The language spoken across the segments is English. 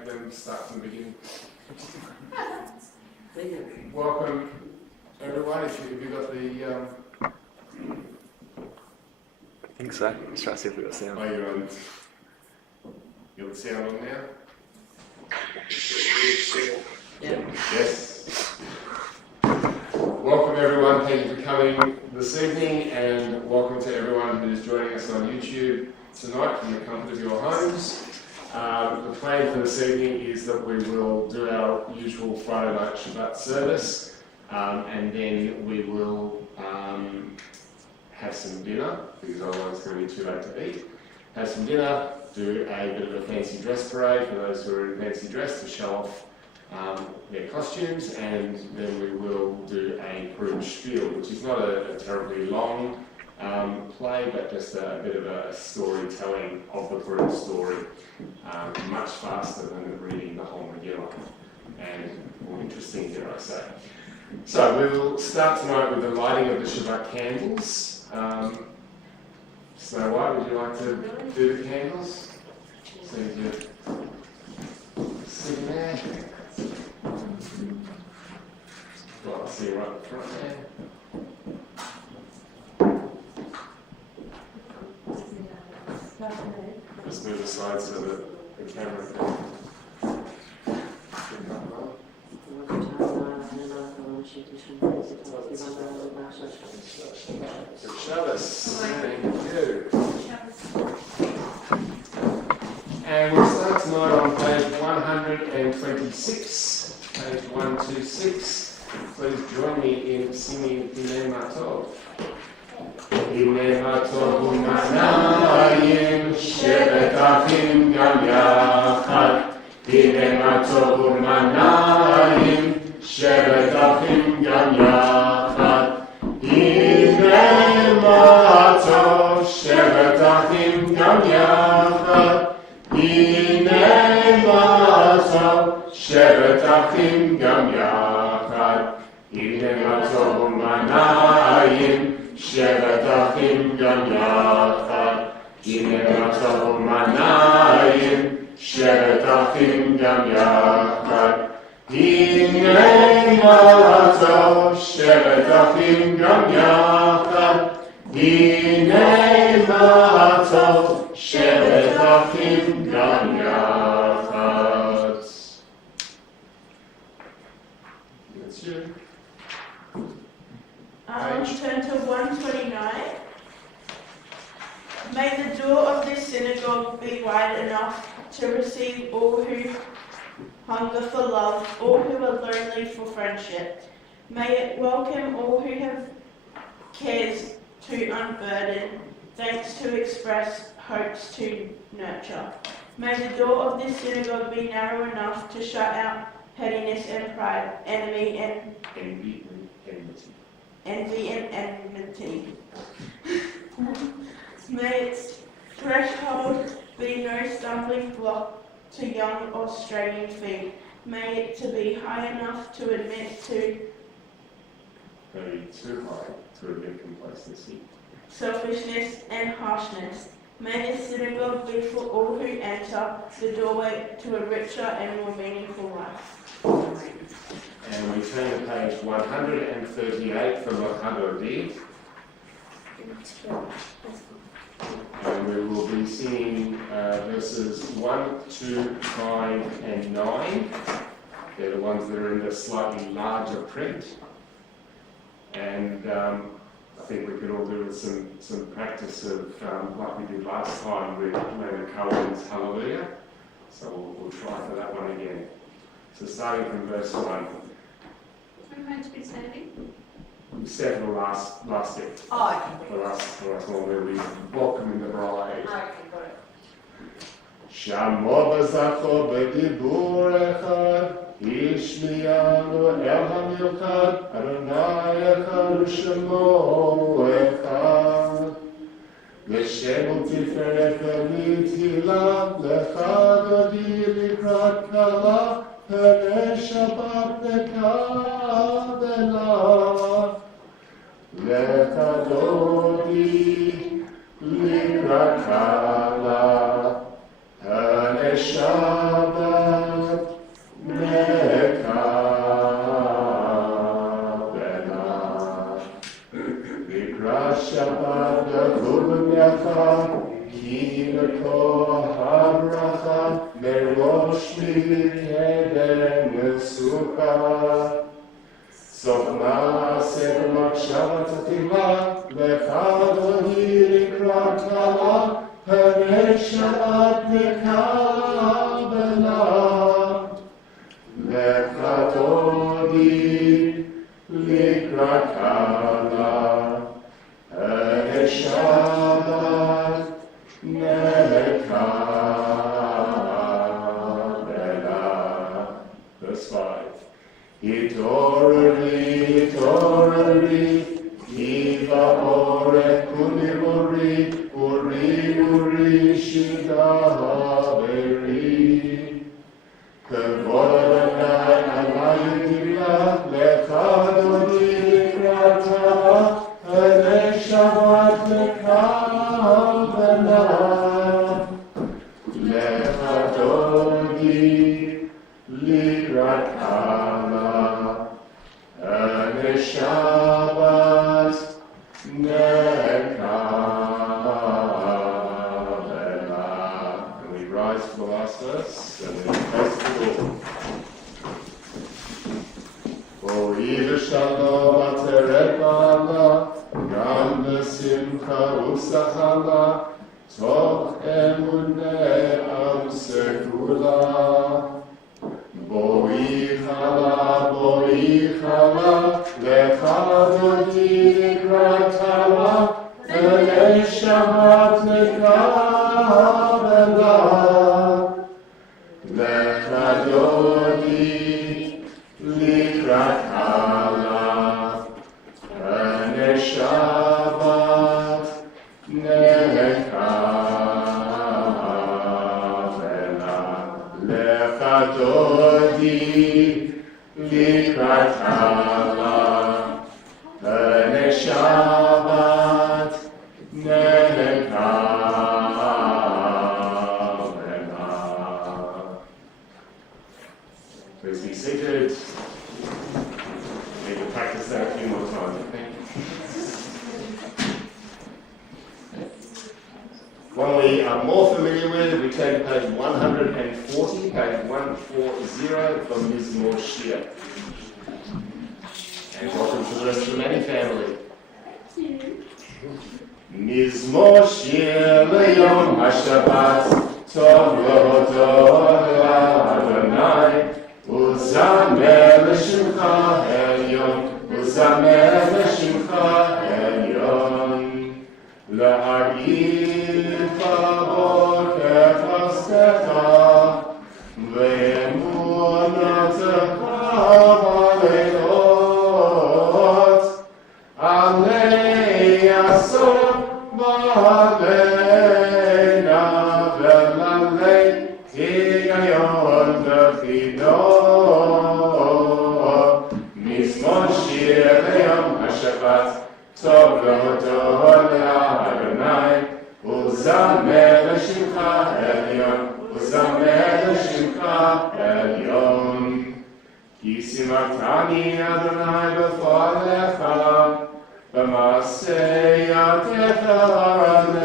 make them start from the beginning. Welcome, everyone. If you got the... I think so. Let's try to see if we've got sound. Oh, you're on... You got the sound on now? Yeah. Yes. Welcome, everyone. Thank you for coming this evening, and welcome to everyone who's joining us on YouTube tonight from the comfort of your homes. The plan for this evening is that we will do our usual Friday night Shabbat service, and then we will have some dinner, because otherwise it's going to be too late to eat. Have some dinner, do a bit of a fancy dress parade for those who are in fancy dress to show off their costumes, and then we will do a Purim spiel, which is not a terribly long play, but just a bit of a storytelling of the Purim story, much faster than reading the whole Megillah, and more interesting, dare I say. So we will start tonight with the lighting of the Shabbat candles. Snow White, would you like to do the candles? Seems you're sitting there. Well, I'll see you right in front there. Just move aside so that the camera can pick up well. Good Shabbos. Thank you. And we'll start tonight on page 126. Page 126. Please join me in singing Hine Matov. Hine Matov u'manayim shevet achim gam yachad. Hine Matov u'manayim shevet achim gam yachad. Hine Matov shevet achim gam yachad. Hine Matov shevet achim gam yachad. Hine Matov u'manayim shevet achim gam yachad. Hine Matov u'manayim shevet achim gam yachad. Hine Matov shevet achim gam yachad. Hine Matov shevet achim gam yachad. That's you. Turn to 129. May the door of this synagogue be wide enough to receive all who hunger for love, all who are lonely for friendship. May it welcome all who have cares to unburden, thanks to express, hopes to nurture. May the door of this synagogue be narrow enough to shut out pettiness and pride, envy and enmity. May its threshold be no stumbling block to young or straying feet. May it to be high enough to admit to Maybe too high to admit complacency. selfishness and harshness. May the synagogue be for all who enter, the doorway to a richer and more meaningful life. And we turn to page 138 from Adar. And we will be singing verses 1, 2, 5, and 9. They're the ones that are in the slightly larger print. And I think we could all do with some practice of, like we did last time with Leonard Cohen's Hallelujah. So we'll try for that one again. So starting from verse 1. We're going to be standing. We stand for the last bit. Oh, okay. The last one where we welcome the bride. Okay, got it. Shamo b'zacho b'dibur echad, ishmiyanu el hamichad, Adonai echad u'shemo echad. L'shem u'tiferet v'mitila, lecha godi likrat kala, p'nei Shabbat nekadela. Lecha godi likrat kala, Shabbat ראש מקדם סוכה. סוף מעשה במחשבת התפילה, לך אדוני לקראת קלה, פני שבת מקבלה. לך אדוני לקראת קלה, פני שבת מקבלה. Verse 5. התעוררי, כי באורך כולי אורי שדברי. כבוד אדוני עלי ידיעה, לך אדוני לקראת קלה, פני שבת מקבלה. לך אדוני לקראת קלה, פני שבת מקבלה. And we rise for the last verse, and then we praise the Lord. אורי ושלום עטרת בעלה, גם בשמחה ובשכלה, תוך אמוני עם סגולה. בואי חלה, לך אדוני לקראת קלה, פני שבת מקבלה. לך אדוני לקראת קלה, פני שבת מקבלה. לך אדוני לקראת קלה, פני שבת מקבלה. Please be seated. Maybe practice that a few more times, I think. One we are more familiar with, we turn to page 140, page 140 from Mizmor Shir. And welcome to the rest of the Manny family. Mizmor Shir leyom hashabbat, tov lehodot la'Adonai, uzamer l'shimcha elyon, uzamer l'shimcha elyon. להגיד בבוקר חסדך, ואמונתך בלילות, עלי אסור בעלינה, ולעלי היגיון דחינות. מזמור שיר ליום השבת, טוב להודות לאדוני, וזמר לשמך עליון, וזמר לשמך עליון. כי שימחתני אדוני בפועלך, במעשה ידיך הרעני.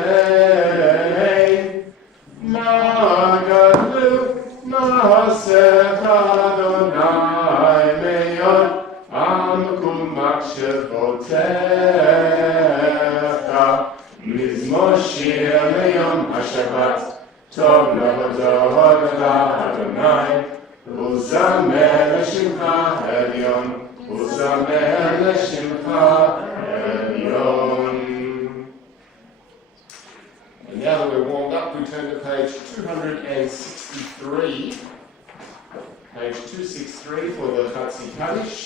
מה גדלו מעשיך אדוני מאוד, עמקו מחשבותיך. מזמור שיר ליום השבת, טוב להודות לאדוני, וזמר לשמך עליון, וזמר לשמך עליון. And now that we're warmed up, we turn to page 263. Page 263 for the Chatzi Kaddish.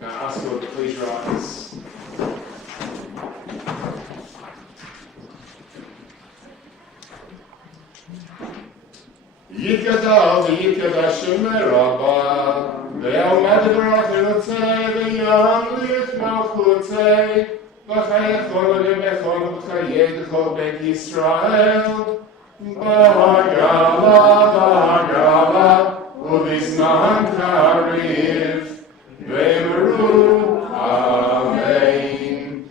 Now I ask you all to please rise. יתגדל ויתקדש מרבה, ועומד ברוך ירצה וימליך מלכותי, וחיי כל ימיכו וחיי כל בית ישראל, בהגלה ובזמן קריב, ואמרו אמן.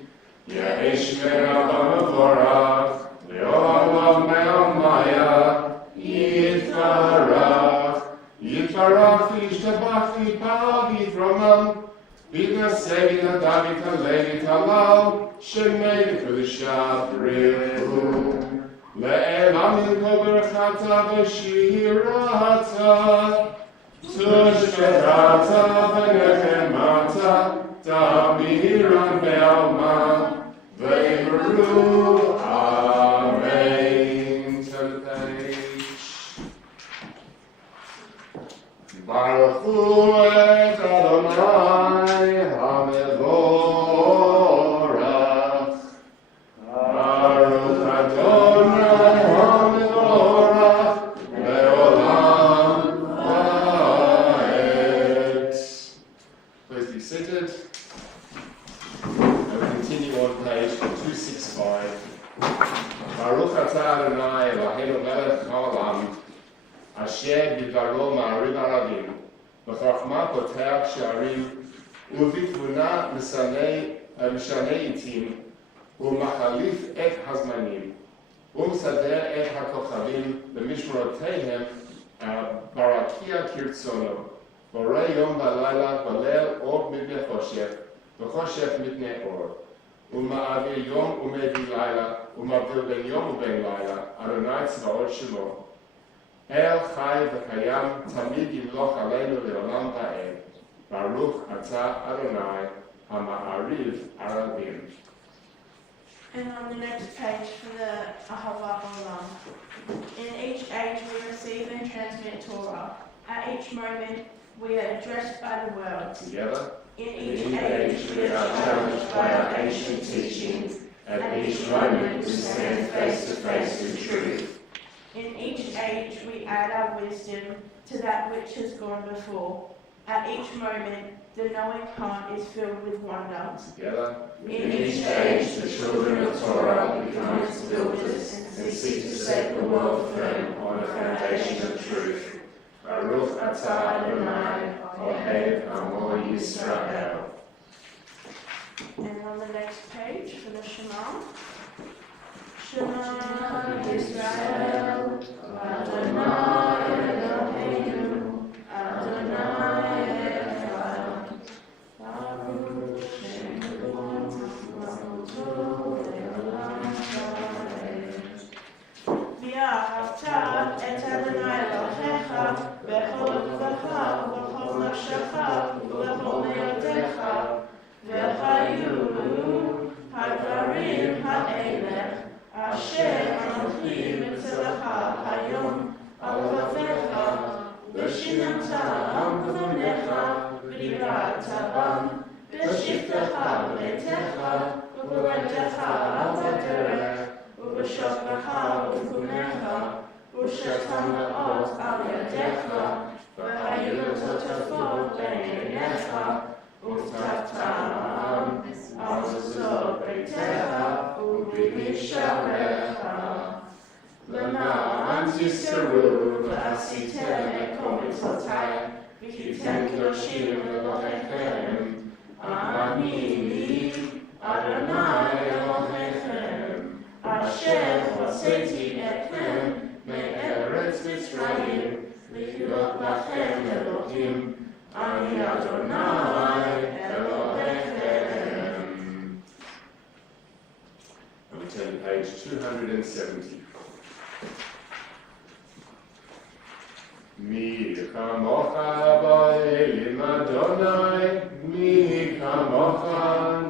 יהי שמרה מבורך, לעולם מעלמיה יתברך. Barachti, Shtabachti, Pa'avi, Romam, Bina Sevita, Davita, Levita, Lao, Shemei, Kudusha, Brilu, Le'elamin Koberchata, Veshirata, Tushverata, Venechemata, Damiran Be'alma, Ve'eru, Amen. Turn the page. Baruch Hu et Adonai HaMevorach. Baruch Adonai HaMevorach Le'olam Va'ed. Please be seated. And we continue on page 265. Baruch atah Adonai Eloheinu melech haolam, asher bidvaro ma'ariv aravim, b'chachma potach sha'arim, ובתבונה משנה עתים, ומחליף את הזמנים, ומסדר את הכוכבים במשמרותיהם ברקיע כרצונו, בורא יום ולילה, בליל אור מפני חושך, וחושך מפני אור, ומעביר יום ומביא לילה, ומבדיל בין יום ובין לילה, אדוני צבאות שמו. אל חי וקיים, תמיד ימלוך עלינו לעולם ועד. Baruch atah Adonai HaMa'ariv Aravim. And on the next page for the Ahavat Olam. In each age we receive and transmit Torah. At each moment we are addressed by the world. Together, In each age we are challenged by our ancient teachings. at each moment we stand face to face with truth. In each age we add our wisdom to that which has gone before. At each moment, the knowing heart is filled with wonder. Together, In each age, the children of Torah become its builders and seek to set the world firm on a foundation of truth. Baruch atah Adonai Ohev Amo Yisrael. And on the next page for the Shema. Shema Yisrael, Adonai Eloheinu, Adonai Echad, Baruch Shem Malkuto Le'olam Va'ed. V'ahavta et Adonai Elohecha b'chol levacha ובכל נפשך ובכל מאודיך, וחיו הדברים האלה אשר אנוכי מצווך היום על לבביך, ושיננתם בבניך ודיברת בם בשבתך בביתך ובלדך בדרך ובשוכבך ובקומך ושתמות על ידיך והיו תוטפות בין עיניך וכתבתם על מזוזות ביתך ובמשעריך למען תזכרו ועשיתם את כל מצוותיי והייתם קדושים לאלוהיכם. אני אדוני אלוהיכם אשר הוצאתי אתכם מארץ מצרים להיות לכם אלוהים. אני אדוני אלוהיכם. And we turn to page 270. Mi kamocha ba'elim Adonai, mi kamocha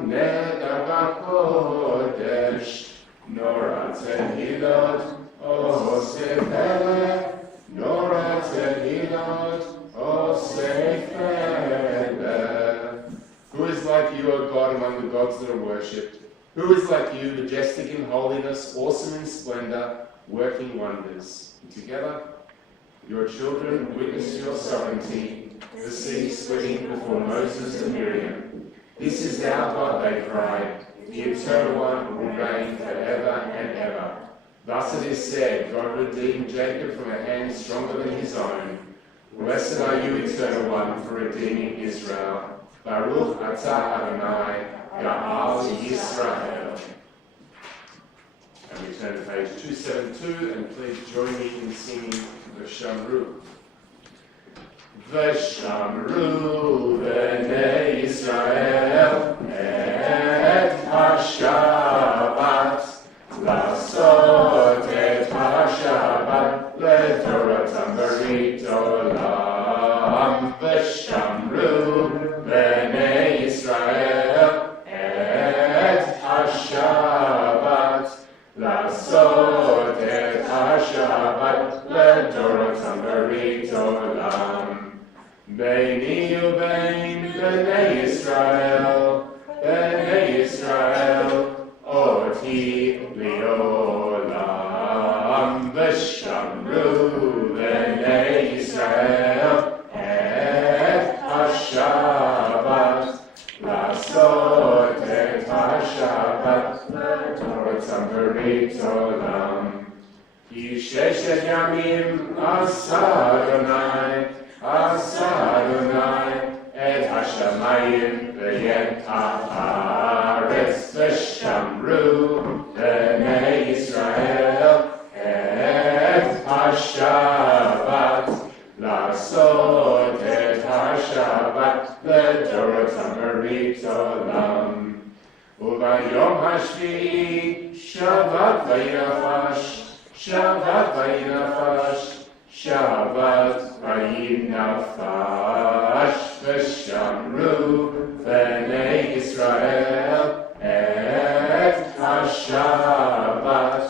nedar b'kodesh, nora tehilot oseh pelech, nora tehilot oseh pelech. Who is like you, O God, among the gods that are worshipped? Who is like you, majestic in holiness, awesome in splendor, working wonders? And together, your children witness your sovereignty, the sea splitting before Moses and Miriam. This is our God, they cried, the Eternal One will reign forever and ever. Thus it is said, God redeemed Jacob from a hand stronger than his own. Blessed are you, Eternal One, for redeeming Israel. Baruch atah Adonai, Ga'al Yisrael. And we turn to page 272, and please join me in singing the Shamru. ושמרו בני ישראל את השבת, לעשות את השבת לדורותם ברית עולם. ושמרו בני ישראל את השבת, לעשות את השבת לדורותם ברית עולם. ביני ובין בני ישראל, אותי לעולם. ושמרו בני ישראל את השבת, לעשות את השבת לדורותם ברית עולם. כי ששת ימים עשה אדוני את השמיים ואת הארץ. ושמרו בני ישראל את השבת, לעשות את השבת לדורותם ברית עולם. וביום השביעי שבת וינפש, ושמרו בני ישראל את השבת,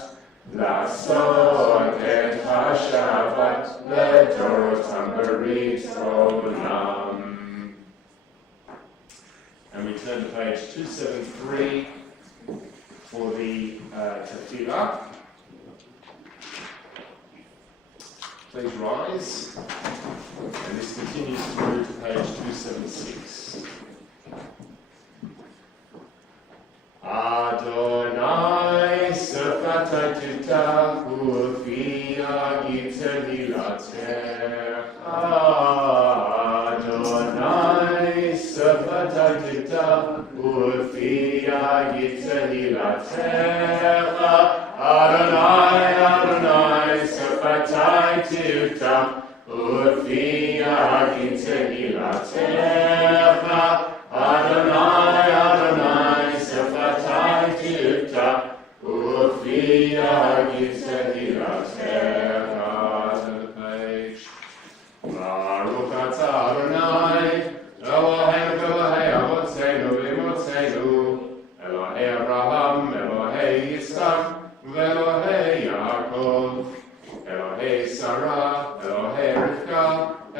לעשות את השבת לדורותם ברית עולם. And we turn to page 273 for the tefillah. Please rise, and this continues through to page 276. Adonai sefatatuta ufia gitelilatecha. Adonai sefatatuta ufia gitelilatecha. Adonai sefatatuta ufia gitelilatecha. Adonai sefatatuta ufia gitelilatecha. Turn the page. Baruch atah Adonai Eloheinu Elohei Avotzeinu v'Imotzeinu, Elohei Abraham, Elohei Yitzchak, v'Elohei Yaakov, Elohei Sarah, Elohei Rivka,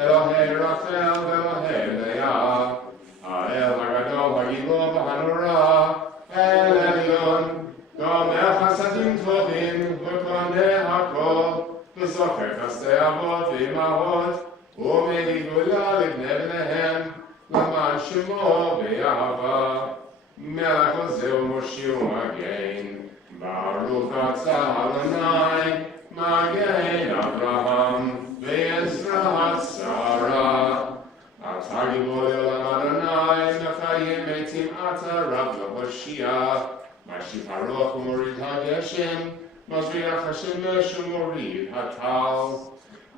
Elohei Rachel, v'Elohei Leah, Ha'el Hagadol Hagilor v'Hanurah, El Elyon, Gomer Chasadim Tovim, v'Koneh Hakol, v'Zocher Chasdei Avot v'Imahot, ומגאולה לבני בניהם, למען שמו באהבה. מלך עוזר ומושיע ומגן, ברוך אתה אדוני, מגן אברהם, ועזרת שרה. אתה גיבור לעולם אדוני, מחיים מתים אתה רב להושיע. משיב הרוח ומוריד הגשם, מזריח השמש ומוריד הטל.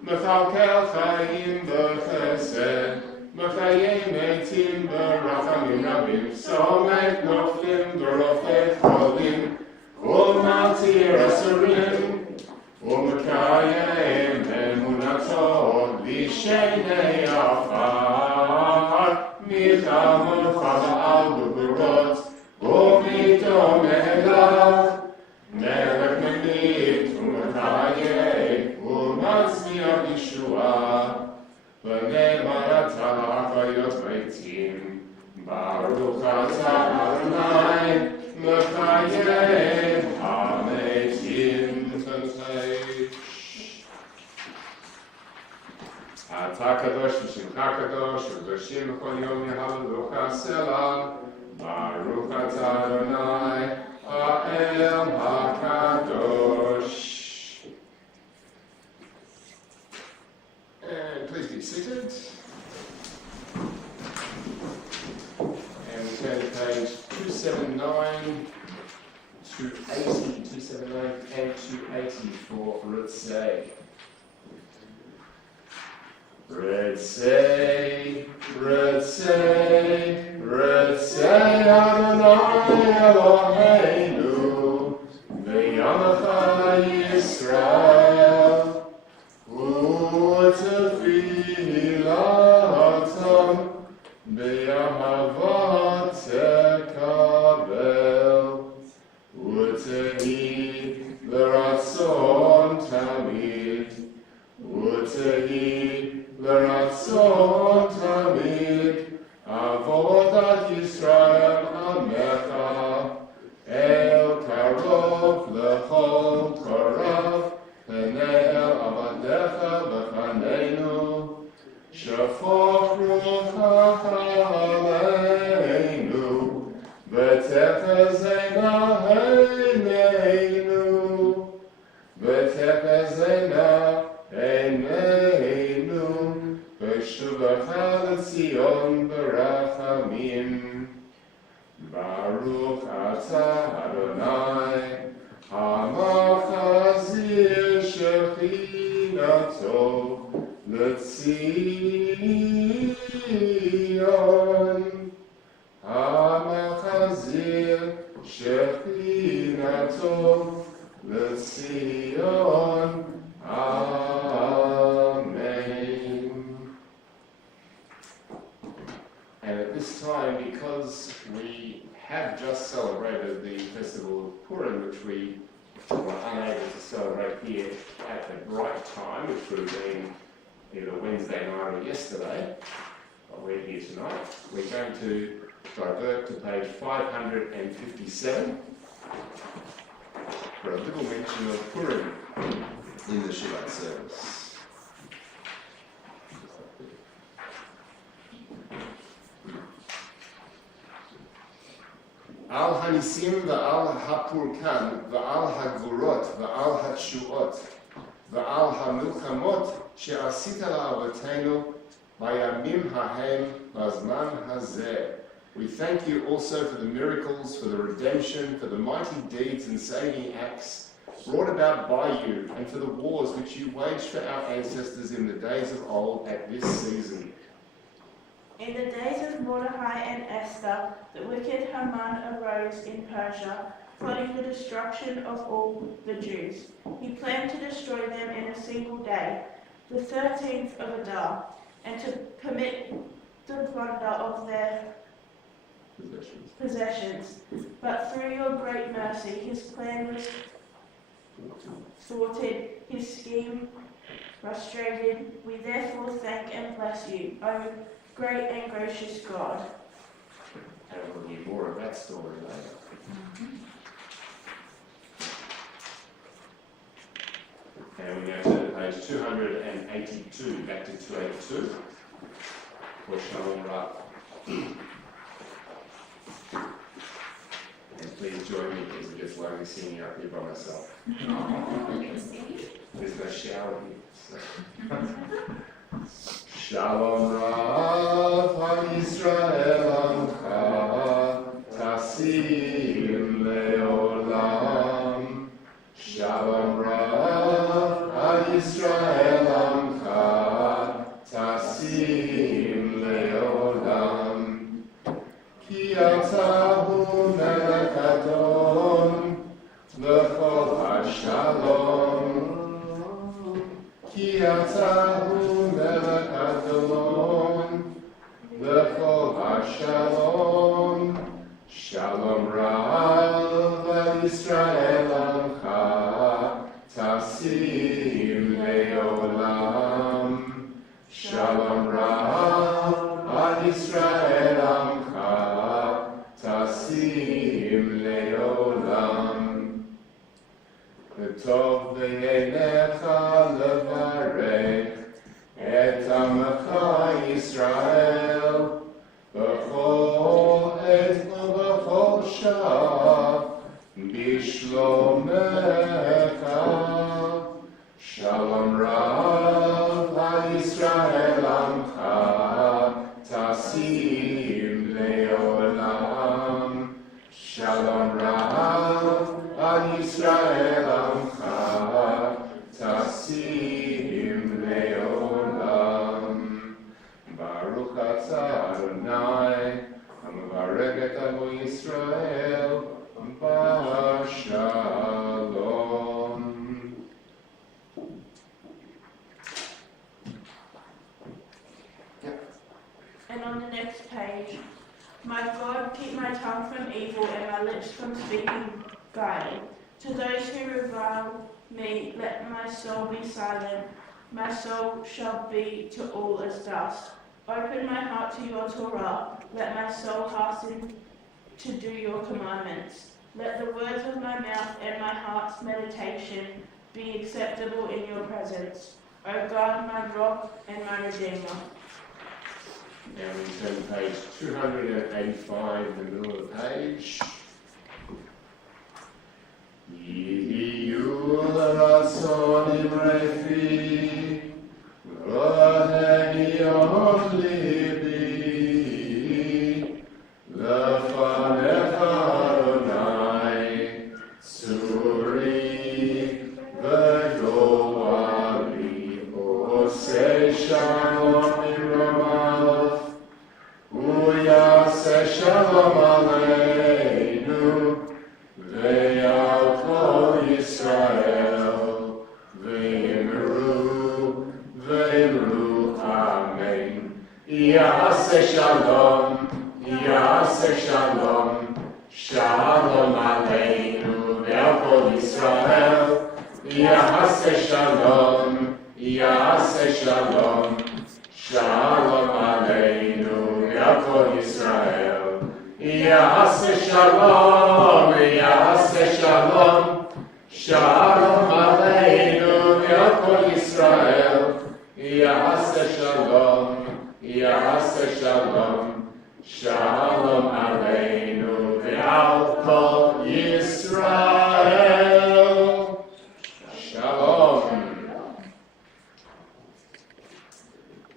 מכלכל חיים בחסד, מחיי מתים ברחמים רבים, סומך נופלים ורופא חולים, ומתיר אסורים, ומקיים אמונתו לשני עפר, מלחמות בעל גבורות, ומדום אליו, מלך ממיט ומחיה, ומצליח ישועה, ונאמר אתה לאחיות מתים, ברוך אתה אדוני, מחיה המתים. אתה קדוש ושמך קדוש, וקדושים בכל יום יהללוך סלה, ברוך אתה אדוני, האל הקדוש. And please be seated. And we turn to page 279 to 80, 279 and 280 for Ritzay. Ritzay רצון תמיד, עבודת ישראל עמך, אל קרוב לכל קרב, פניה עבדיך בפנינו, שפוך רוחך עלינו, ותחזינה עינינו, ותחזינה עינינו, ושובך לציון ברחמים. ברוך אתה אדוני, המחזיר שכינתו לציון, המחזיר שכינתו לציון. Amen. And at this time, because we have just celebrated the festival of Purim, which we were unable to celebrate here at the right time, which would have been either Wednesday night or yesterday, but we're here tonight, we're going to divert to page 557 for a little mention of Purim in the Shabbat service. על הניסים ועל הפורקן ועל הגבורות ועל התשועות ועל המלחמות שעשית לאבותינו בימים ההם בזמן הזה. We thank you also for the miracles, for the redemption, for the mighty deeds and saving acts brought about by you, and for the wars which you waged for our ancestors in the days of old at this season. In the days of Mordecai and Esther, the wicked Haman arose in Persia, plotting the destruction of all the Jews. He planned to destroy them in a single day, the 13th of Adar, and to commit the plunder of their possessions. But through your great mercy, his plan was thwarted, his scheme frustrated. We therefore thank and bless you, O great and gracious God. And we'll hear more of that story later. And we now turn to page 282, back to 282, for Shalom Rav. And please join me because it gets lonely singing up here by myself. There's no shower here. So. Shalom Rav HaYisrael Amcha Tasim Leolam. Shalom Rav HaYisrael Amcha Tasim Leolam. Ki atahu melech adon lechol hashalom. Ki atahu melech adon lechol hashalom. Shalom Rav Yisrael Amcha Tasim Leolam. Shalom Rav Yisrael Amcha Tasim Leolam. V'tov b'einecha levarech et Amcha Yisrael b'chol et u'b'chol shah b'shlomecha. Shalom Rav HaYisrael Amcha Tasim Leolam. Shalom Rav HaYisrael Amcha Tasim Leolam. Baruch atah Adonai, hamavarech et amo Yisrael b'shalom. And on the next page, my God, keep my tongue from evil and my lips from speaking guile. To those who revile me, let my soul be silent. my soul shall be to all as dust. Open my heart to your Torah, let my soul hasten to do your commandments. Let the words of my mouth and my heart's meditation be acceptable in your presence, O God, my rock and my redeemer. Now we turn to page 285 in the middle of the page. Yihiyu l'ratzon imrefi, v'heniot libi, lefanecha Adonai, tzuri v'goali, oseh shalom imromav, uyaseh shalom aleinu, ve'al kol Yisrael, ve'imru amen. Yaseh shalom, shalom aleinu, ve'al kol Yisrael. Yaseh shalom, shalom aleinu, ve'al kol Yisrael. Yaseh shalom, shalom aleinu, ve'al kol Yisrael. Yaseh shalom, shalom aleinu, ve'al kol Yisrael. Shalom.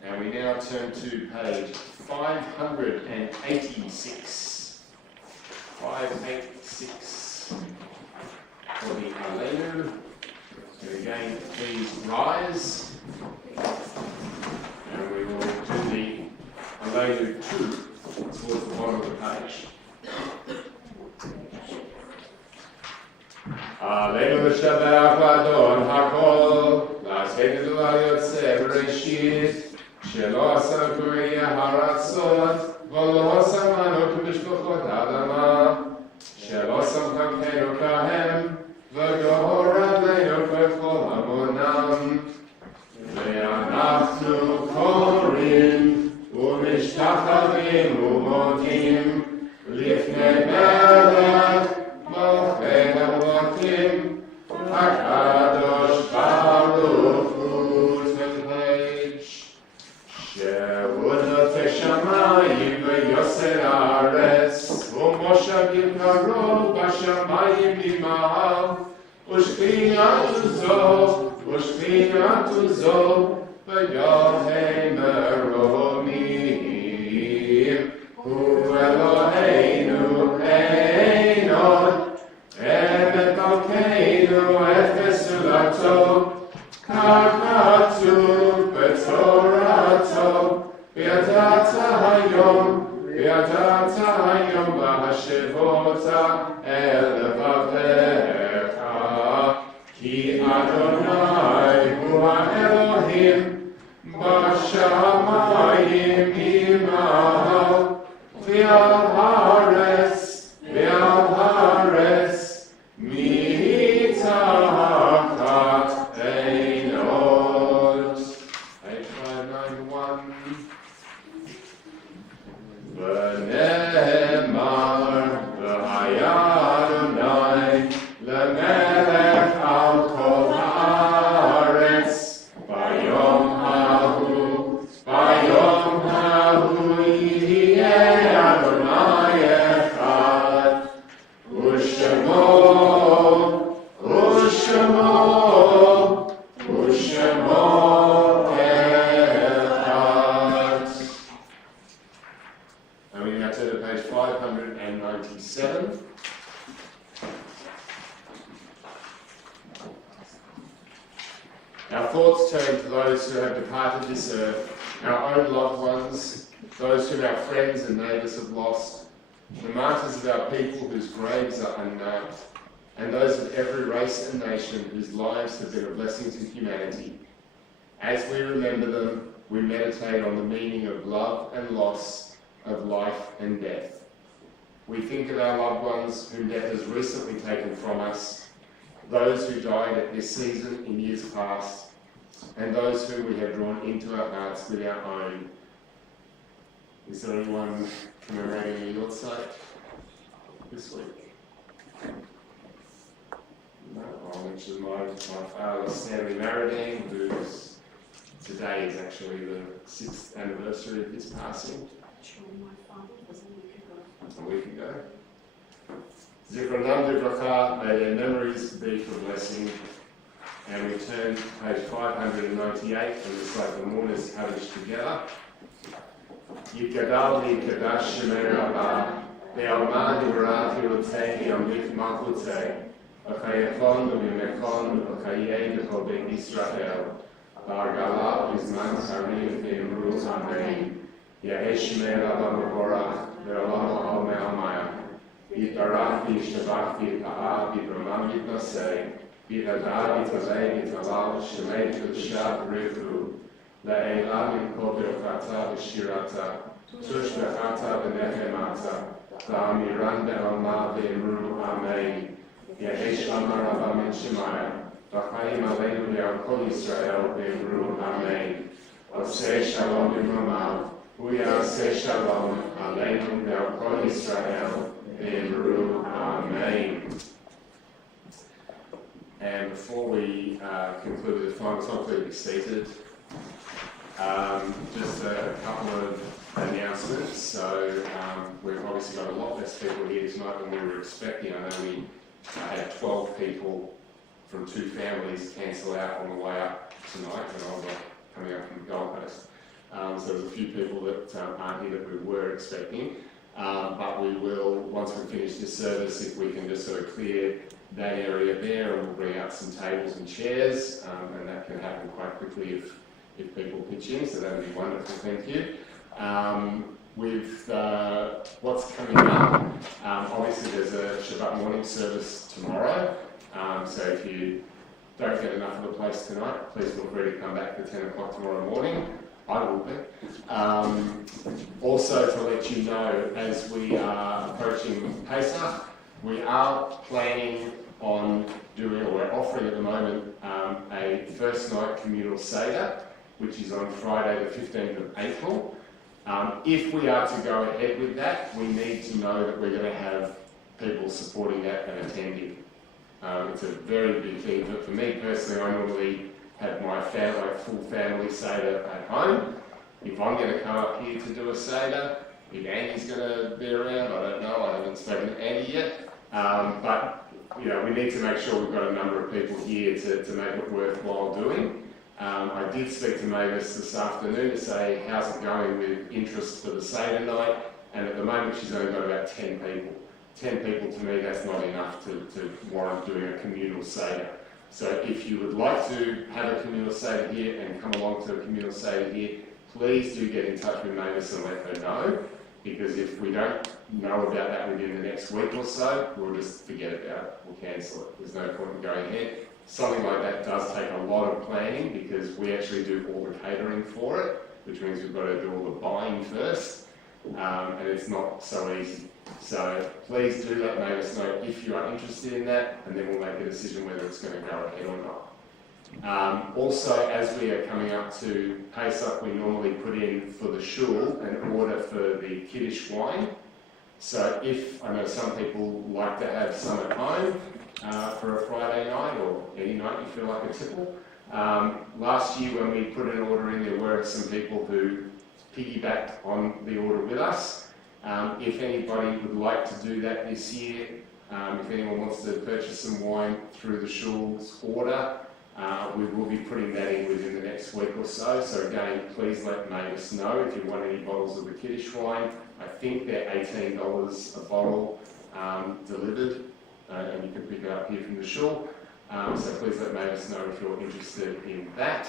Now we now turn to page 586. 586 for the Aleinu. And again, please rise. And we will do the Aleinu 2 towards the bottom of the page. Aleinu l'shabach l'adon hakol, l'aseh gdula yotzeh b'reishit, shelo asa ku'eh haratzot, v'lo samanu k'mishlochot ha'adama, shelo samkenu kahem, v'gohor aleinu k'chol hamonam, ve'anachnu korim, u'mishtachavim u'modim, lifnei melech, Malchei Elokim, HaKadosh Baruch Hu, turn the page. She'unotei shamayim v'yoser haaretz, u'moshavim karov b'shamayim nimahal, u'shchinatu zo, v'yohei meromim, Hu Eloheinu Einod, Emet Malkeinu et Mesulato, Kachatu B'Torato, V'yadata hayom V'hashevota el levavecha, Ki Adonai hu ha'Elohim, B'shamayim imahal, V'al haaretz, mitachat einot. Page 591. V'ne'emar, v'haya Adonai, lemelech al kol haaretz, bayom hahu yihyeh Adonai echad, u'shemo echad. And we now turn to page 597. Our thoughts turn to those who have departed this earth, our own loved ones, those whom our friends and neighbours have lost, the martyrs of our people whose graves are unmarked, and those of every race and nation whose lives have been a blessing to humanity. As we remember them, we meditate on the meaning of love and loss, of life and death. We think of our loved ones whom death has recently taken from us, those who died at this season in years past, and those whom we have drawn into our hearts with our own. Is there anyone commemorating a yahrzeit this week? No, I'll mention my father, Stanley Maradine, whose today is actually the 6th anniversary of his passing. Actually, my father was a A week ago. week ago. Zikronam Divraka, may their memories be for blessing. And we turn to page 598 and recite the mourners Kaddish together. Yikadal Yikadash Shemei Rabbah, Be'alma Divrah Hirotei Yamlik Malkutei, V'chayechon U'vimechon V'chayei B'chol Beit Israel, V'argala B'zman Harim V'imru Amen. Yehei Shemei Rabbah Mevorach, Ve'olam Ha'al Me'almaya, Yitbarach V'yishtabach V'yita'ah V'yitramam Yitnasei, V'yitadar V'yitalei V'yitalal Shemei V'yitashah V'richu, La'ela Min Kol Birchata V'shirata, Tush V'chata V'nechemata, V'amiran Be'alma V'imru Amen. Yehesh Amar Rabba Min Shemaya, V'chayim Aleinu Ve'al Kol Yisrael V'imru Amen. Oseh Shalom B'mamav, Uyaseh Shalom Aleinu Ve'al Kol Yisrael V'imru Amen. And before we conclude the final time, please be seated. Just a couple of announcements. So we've obviously got a lot less people here tonight than we were expecting. I know we had 12 people from 2 families cancel out on the way up tonight when I was coming up from the Gold Coast. So there's a few people that aren't here that we were expecting. But we will, once we finish this service, if we can just sort of clear that area there, and we'll bring out some tables and chairs, and that can happen quite quickly if people pitch in, so that would be wonderful, thank you. With what's coming up, obviously there's a Shabbat morning service tomorrow, so if you don't get enough of the place tonight, please feel free to come back for 10 o'clock tomorrow morning. I will be. Also to let you know, as we are approaching Pesach, we are planning on doing, or we're offering at the moment, a first night communal Seder, which is on Friday the 15th of April. If we are to go ahead with that, we need to know that we're going to have people supporting that and attending. It's a very big thing, but for me personally, I normally have my full family Seder at home. If I'm going to come up here to do a Seder, if Andy's going to be around, I don't know, I haven't spoken to Andy yet. But you know, we need to make sure we've got a number of people here to make it worthwhile doing. I did speak to Mavis this afternoon to say, how's it going with interest for the Seder night? And at the moment she's only got about 10 people. 10 people to me, that's not enough to warrant doing a communal Seder. So if you would like to have a communal Seder here and come along to a communal Seder here, please do get in touch with Mavis and let her know, because if we don't know about that within the next week or so, we'll just forget about it, we'll cancel it. There's no point in going ahead. Something like that does take a lot of planning because we actually do all the catering for it, which means we've got to do all the buying first, and it's not so easy. So please do let Mavis know if you are interested in that, and then we'll make a decision whether it's going to go ahead or not. Also, as we are coming up to Pesach, we normally put in for the shul an order for the Kiddush wine. So if, I know some people like to have some at home for a Friday night or any night you feel like a tipple. Last year when we put an order in, there were some people who piggybacked on the order with us. If anybody would like to do that this year, if anyone wants to purchase some wine through the shul's order, we will be putting that in within the next week or so. So again, please let Mavis know if you want any bottles of the Kiddush wine. I think they're $18 a bottle delivered, and you can pick it up here from the shul. So please let Mavis know if you're interested in that.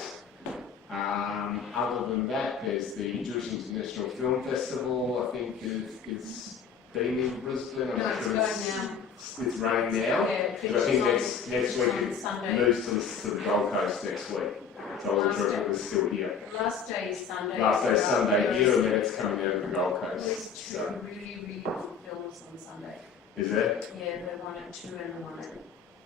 Other than that, there's the Jewish International Film Festival. I think it's been in Brisbane. No, it's going now. It's running now. Yeah, But I think next week on it Sunday. moves to the Gold Coast next week. So I wasn't sure if it was still here. Last day is Sunday. Last day so Sunday there here, is- and then it's coming out of the Gold There's Coast. two So, really, really good films on Sunday. is there? Yeah, the one at 2 and the one at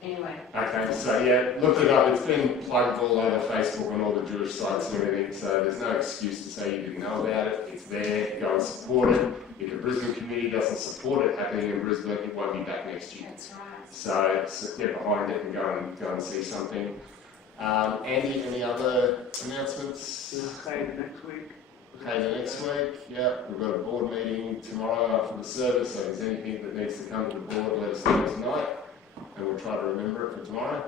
anyway. Okay, so yeah, look it up. It's been plugged all over Facebook and all the Jewish sites and everything, so there's no excuse to say you didn't know about it. It's there, go and support it. If the Brisbane community doesn't support it happening in Brisbane, it won't be back next year. That's right. So get behind it and go and see something. Andy, any other announcements? Okay, next week. Okay, the next week, yeah, we've got a board meeting tomorrow after the service, so if there's anything that needs to come to the board, let us know tonight, and we'll try to remember it for tomorrow.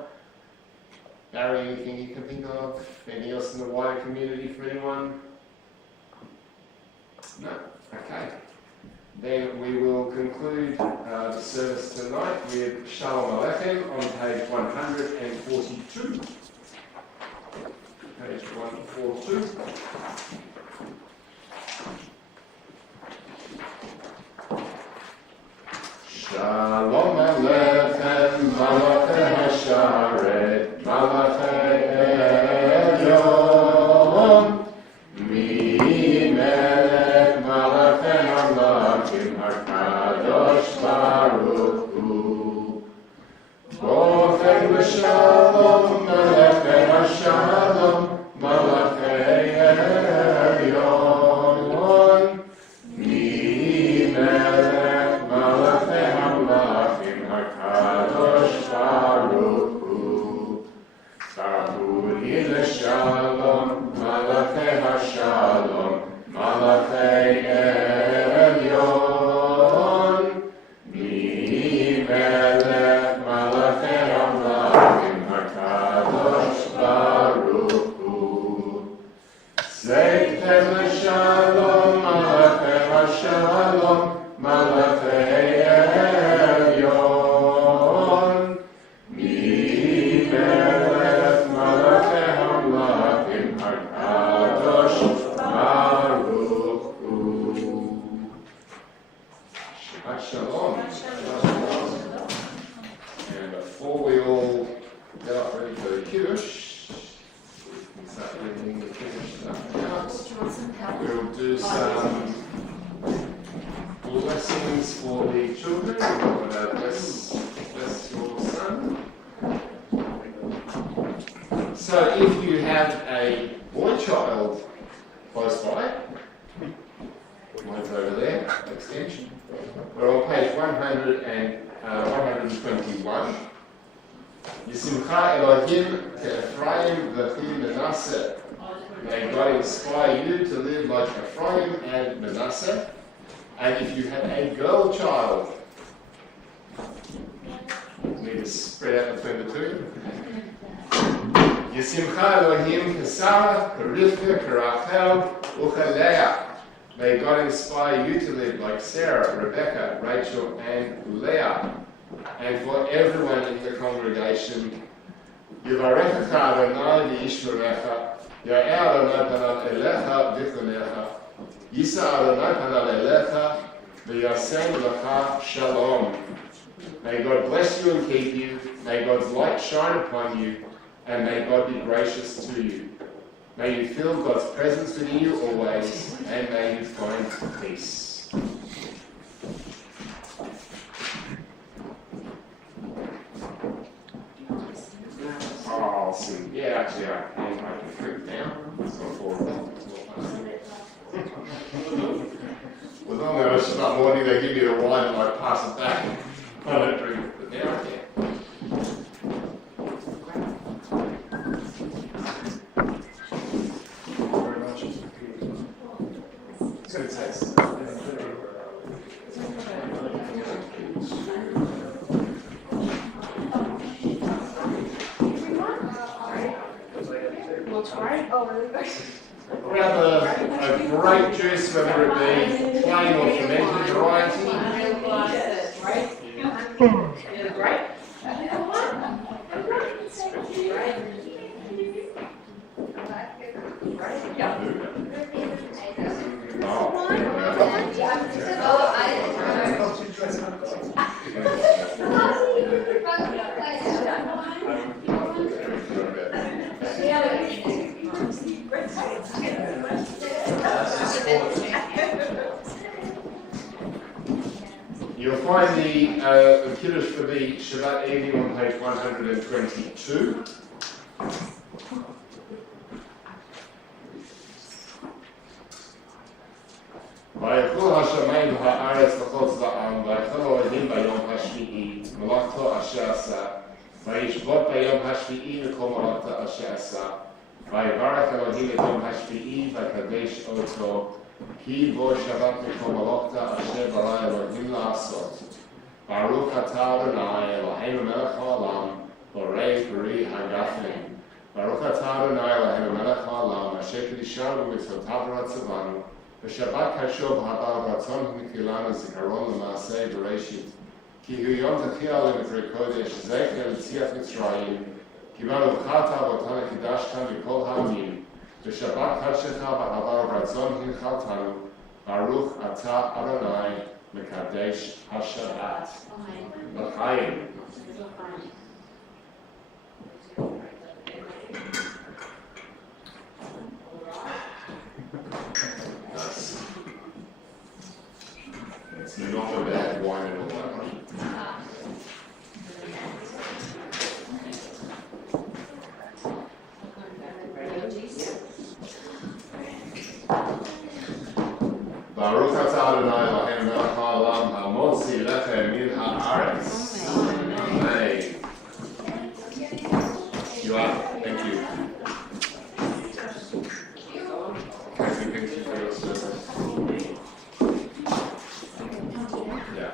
Barry, anything you can think of? Anything else in the wider community for anyone? No? Okay. Then we will conclude the service tonight with Shalom Aleichem on page 142. Page 142. Shalom Aleichem, Malachei Hasharet, Malachei Elyon, Mi-melech Malachei Hamlachim HaKadosh Baruch Hu. Bofek L'Shalom, Malachei Hashalom, Malachei Elyon, Mi-melech Malachei Hamlachim HaKadosh Baruch Hu. Tzaruni L'Shalom, Malachei Hashalom, Malachei Elyon, Mi-melech Malachei Hamlachim HaKadosh Baruch Hu. Seiktem L'Shalom, Malachei Hashalom, Malachei Elyon, Mi-melech Malachei Hamlachim HaKadosh Baruch Hu. Shabbat Shalom. And before we all get up ready for the Kiddush, we can start reading the Kiddush stuff out. Do you want some help? We'll do some blessings for the children. We're going to bless your son. So if you have a boy child close by, mine's over there, extension. We're on page 121. Yisimcha Elohim Ephraim v'chi Manasseh. May God inspire you to live like Ephraim and Manasseh. And if you have a girl child, you need to spread out between the two. Yisimcha Elohim Kesara, Rivka, Rachel, Uchaleah. May God inspire you to live like Sarah, Rebecca, Rachel, and Leah. And for everyone in the congregation, Yivarechecha Adonai v'yishmerecha, Ya'eh Adonai panav elecha v'chonecha, Yisa Adonai panav elecha, v'yasem lecha shalom. May God bless you and keep you, may God's light shine upon you, and may God be gracious to you. May you feel God's presence within you always, and may you find peace. Oh, I'll see. Yeah, actually, I can put it down. It's not for well, normally I was not morning, they give me the wine and I pass it back. I don't drink it, but now I can. Good taste. We have a grape juice, whether it be plain or fermented variety. Right? Yeah, great. You'll find the Kiddush for the Shabbat evening on page 122. ויכלו השמיים והארץ לכל צבאם, ויכל אלוהים ביום השביעי מלאכתו אשר עשה, וישבות ביום השביעי מכל מלאכתו אשר עשה, ויברך אלוהים את יום השביעי ויקדש אותו, כי בו שבת מכל מלאכתו אשר ברא אלוהים לעשות. ברוך אתה אדוני אלוהינו מלך העולם, בורא פרי הגפנים. ברוך אתה אדוני אלוהינו מלך העולם, אשר קדישנו במצוותיו ורצבנו, בשבת קדשו בהבא רצון ונקילנו זיכרון למעשה בראשית. כי הוא יום תחייה למקרה קודש, זכר ליציאת מצרים, כי ברוכת אבותינו קידשת מכל העמים. בשבת קדשך בהבא רצון הנחלתנו, ברוך אתה אדוני מקדש השבת. לחיים. Nice. It's not a bad wine at all, that one. Baruch atah Adonai Eloheinu melech haolam hamotzi lechem min haaretz. Amen. You are. Thank you. Cassie, thank you for your service. Yeah.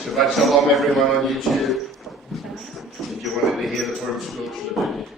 Shabbat Shalom everyone on YouTube. If you wanted to hear the Purim school, should have been here.